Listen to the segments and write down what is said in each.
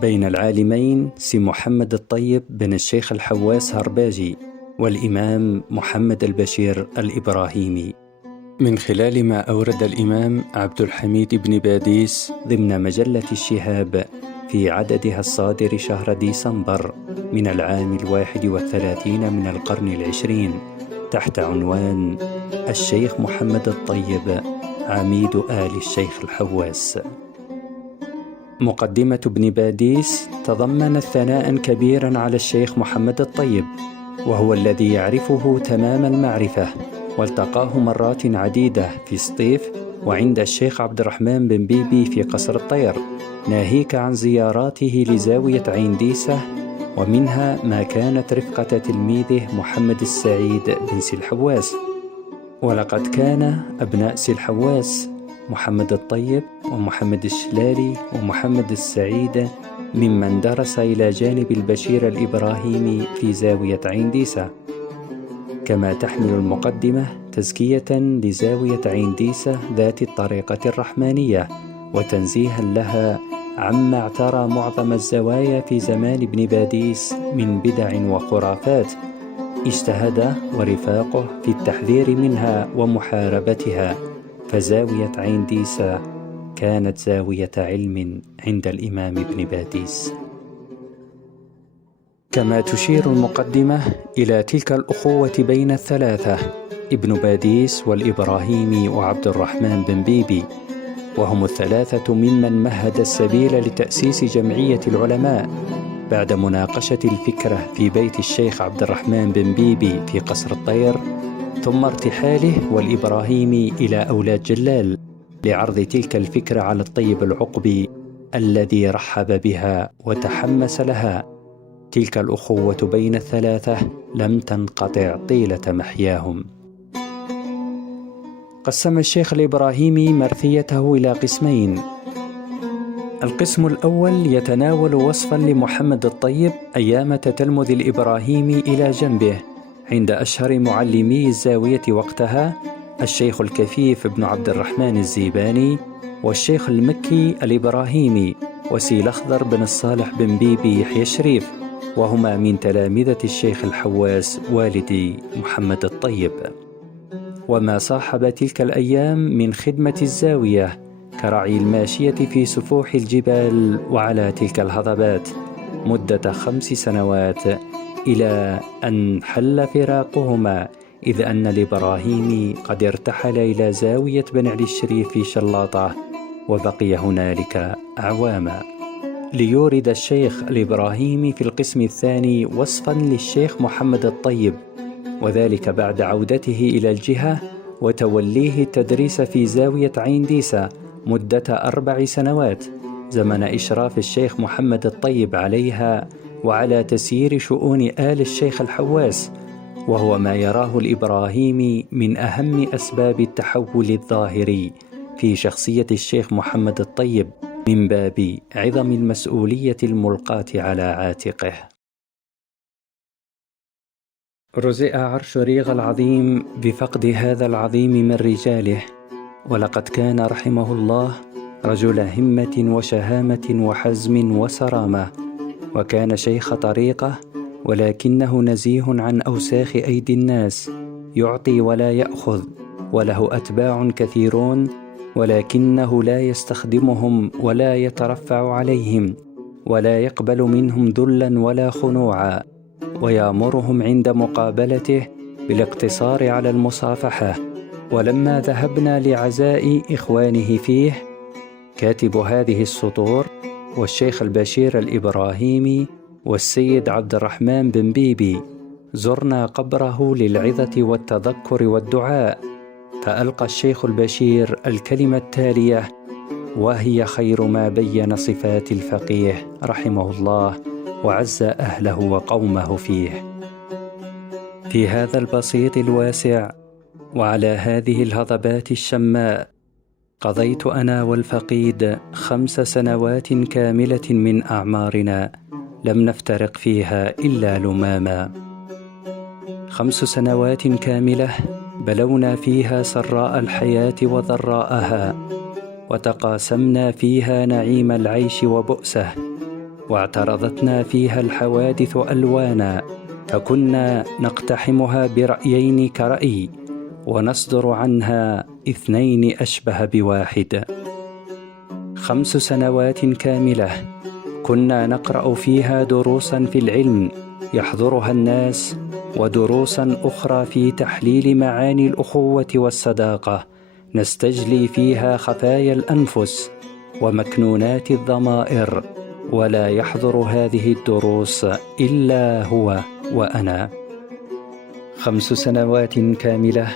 بين العالمين سي محمد الطيب بن الشيخ الحواس هرباجي والإمام محمد البشير الإبراهيمي، من خلال ما أورد الإمام عبد الحميد بن باديس ضمن مجلة الشهاب في عددها الصادر شهر ديسمبر من العام 31 من القرن العشرين، تحت عنوان الشيخ محمد الطيب عميد آل الشيخ الحواس. مقدمة ابن باديس تضمنت ثناء كبيرا على الشيخ محمد الطيب، وهو الذي يعرفه تمام المعرفة، والتقاه مرات عديدة في سطيف وعند الشيخ عبد الرحمن بن بيبي في قصر الطير، ناهيك عن زياراته لزاوية عين ديسة، ومنها ما كانت رفقة تلميذه محمد السعيد بن سي الحواس. ولقد كان أبناء سي الحواس محمد الطيب ومحمد الشلالي ومحمد السعيد ممن درس إلى جانب البشير الإبراهيمي في زاوية عين ديسة. كما تحمل المقدمة تزكية لزاوية عين ديسة ذات الطريقة الرحمانية، وتنزيها لها عما اعترى معظم الزوايا في زمان ابن باديس من بدع وخرافات، اجتهد ورفاقه في التحذير منها ومحاربتها، فزاوية عين ديسة كانت زاوية علم عند الإمام ابن باديس. كما تشير المقدمة إلى تلك الأخوة بين الثلاثة، ابن باديس والإبراهيمي وعبد الرحمن بن بيبي، وهم الثلاثة ممن مهد السبيل لتأسيس جمعية العلماء بعد مناقشة الفكرة في بيت الشيخ عبد الرحمن بن بيبي في قصر الطير، ثم ارتحاله والإبراهيمي إلى أولاد جلال لعرض تلك الفكرة على الطيب العقبي الذي رحب بها وتحمس لها. تلك الأخوة بين الثلاثة لم تنقطع طيلة محياهم. قسم الشيخ الإبراهيمي مرثيته إلى قسمين. القسم الأول يتناول وصفا لمحمد الطيب أيام تتلمذ الإبراهيمي إلى جنبه عند أشهر معلمي الزاوية وقتها، الشيخ الكفيف بن عبد الرحمن الزيباني، والشيخ المكي الإبراهيمي، وسي الأخضر بن الصالح بن بيبي يحيى الشريف، وهما من تلامذة الشيخ الحواس والدي محمد الطيب. وما صاحب تلك الأيام من خدمة الزاوية كرعي الماشية في سفوح الجبال وعلى تلك الهضبات مدة 5 سنوات، إلى أن حل فراقهما، إذ أن الإبراهيمي قد ارتحل إلى زاوية بن علي الشريف في شلاطة، وبقي هنالك أعواما. ليورد الشيخ الإبراهيمي في القسم الثاني وصفا للشيخ محمد الطيب، وذلك بعد عودته إلى الجهة وتوليه التدريس في زاوية عين ديسة مدة 4 سنوات، زمن إشراف الشيخ محمد الطيب عليها وعلى تسيير شؤون آل الشيخ الحواس، وهو ما يراه الإبراهيمي من أهم أسباب التحول الظاهري في شخصية الشيخ محمد الطيب، من باب عظم المسؤولية الملقاة على عاتقه. رزق عرش ريغ العظيم بفقد هذا العظيم من رجاله، ولقد كان رحمه الله رجل همة وشهامة وحزم وسرامة، وكان شيخ طريقة، ولكنه نزيه عن أوساخ أيدي الناس، يعطي ولا يأخذ، وله أتباع كثيرون، ولكنه لا يستخدمهم ولا يترفع عليهم، ولا يقبل منهم ذلا ولا خنوعا، ويأمرهم عند مقابلته بالاقتصار على المصافحة. ولما ذهبنا لعزاء إخوانه فيه، كاتب هذه السطور والشيخ البشير الإبراهيمي والسيد عبد الرحمن بن بيبي، زرنا قبره للعظة والتذكر والدعاء، فألقى الشيخ البشير الكلمة التالية، وهي خير ما بين صفات الفقيه رحمه الله وعز أهله وقومه فيه: في هذا البسيط الواسع وعلى هذه الهضبات الشماء قضيت أنا والفقيد 5 سنوات كاملة من أعمارنا لم نفترق فيها إلا لماما. 5 سنوات كاملة بلونا فيها سراء الحياة وضراءها، وتقاسمنا فيها نعيم العيش وبؤسه، واعترضتنا فيها الحوادث ألوانا، فكنا نقتحمها برأيين كرأي، ونصدر عنها 2 أشبه بواحد. 5 سنوات كاملة كنا نقرأ فيها دروسا في العلم يحضرها الناس، ودروسا أخرى في تحليل معاني الأخوة والصداقة، نستجلي فيها خفايا الأنفس ومكنونات الضمائر، ولا يحضر هذه الدروس إلا هو وأنا. 5 سنوات كاملة،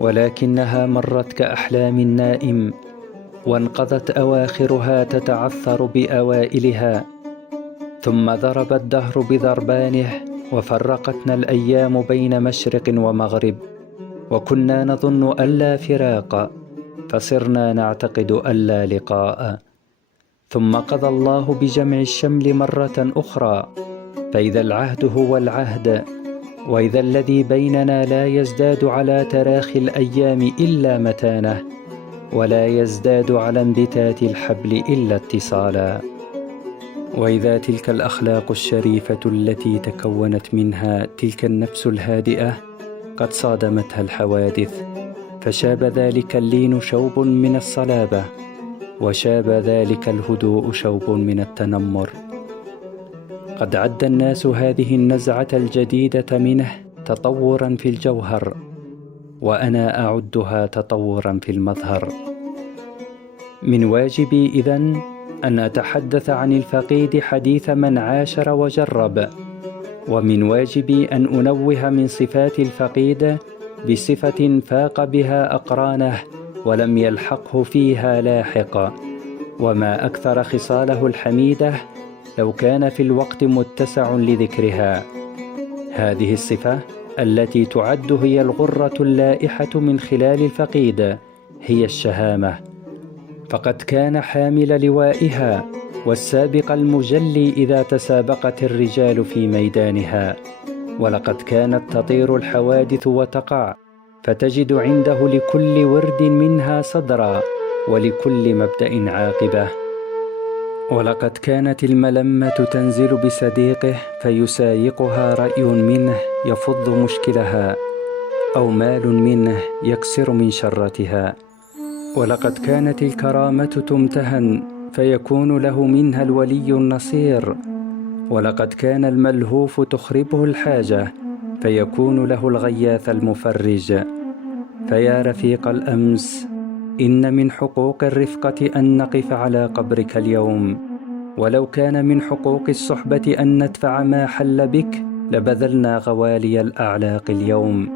ولكنها مرت كأحلام النائم، وانقضت أواخرها تتعثر بأوائلها، ثم ضرب الدهر بضربانه وفرقتنا الأيام بين مشرق ومغرب، وكنا نظن ألا فراق، فصرنا نعتقد ألا لقاء. ثم قضى الله بجمع الشمل مرة أخرى، فإذا العهد هو العهد، وإذا الذي بيننا لا يزداد على تراخي الأيام إلا متانة، ولا يزداد على انبتات الحبل إلا اتصالا، وإذا تلك الأخلاق الشريفة التي تكونت منها تلك النفس الهادئة قد صادمتها الحوادث، فشاب ذلك اللين شوب من الصلابة، وشاب ذلك الهدوء شوب من التنمر. قد عد الناس هذه النزعة الجديدة منه تطورا في الجوهر، وأنا أعدها تطورا في المظهر. من واجبي إذن أن أتحدث عن الفقيد حديث من عاشر وجرب، ومن واجبي أن أنوه من صفات الفقيد بصفة فاق بها أقرانه ولم يلحقه فيها لاحق، وما أكثر خصاله الحميدة لو كان في الوقت متسع لذكرها. هذه الصفة التي تعد هي الغرة اللائحة من خلال الفقيد هي الشهامة، فقد كان حامل لوائها والسابق المجلي إذا تسابقت الرجال في ميدانها، ولقد كانت تطير الحوادث وتقع، فتجد عنده لكل ورد منها صدرا ولكل مبدأ عاقبة. ولقد كانت الملمة تنزل بصديقه فيسايقها رأي منه يفض مشكلها، أو مال منه يكسر من شرتها. ولقد كانت الكرامة تمتهن فيكون له منها الولي النصير، ولقد كان الملهوف تخربه الحاجة فيكون له الغياث المفرج. فيا رفيق الأمس، إن من حقوق الرفقة أن نقف على قبرك اليوم، ولو كان من حقوق الصحبة أن ندفع ما حل بك لبذلنا غوالي الأعلاق اليوم،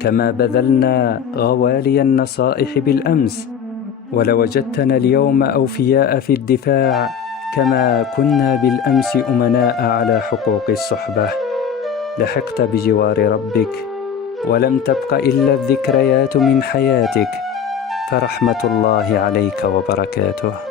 كما بذلنا غوالي النصائح بالأمس، ولوجدتنا اليوم أوفياء في الدفاع كما كنا بالأمس أمناء على حقوق الصحبة. لحقت بجوار ربك ولم تبق إلا الذكريات من حياتك، فرحمة الله عليك وبركاته.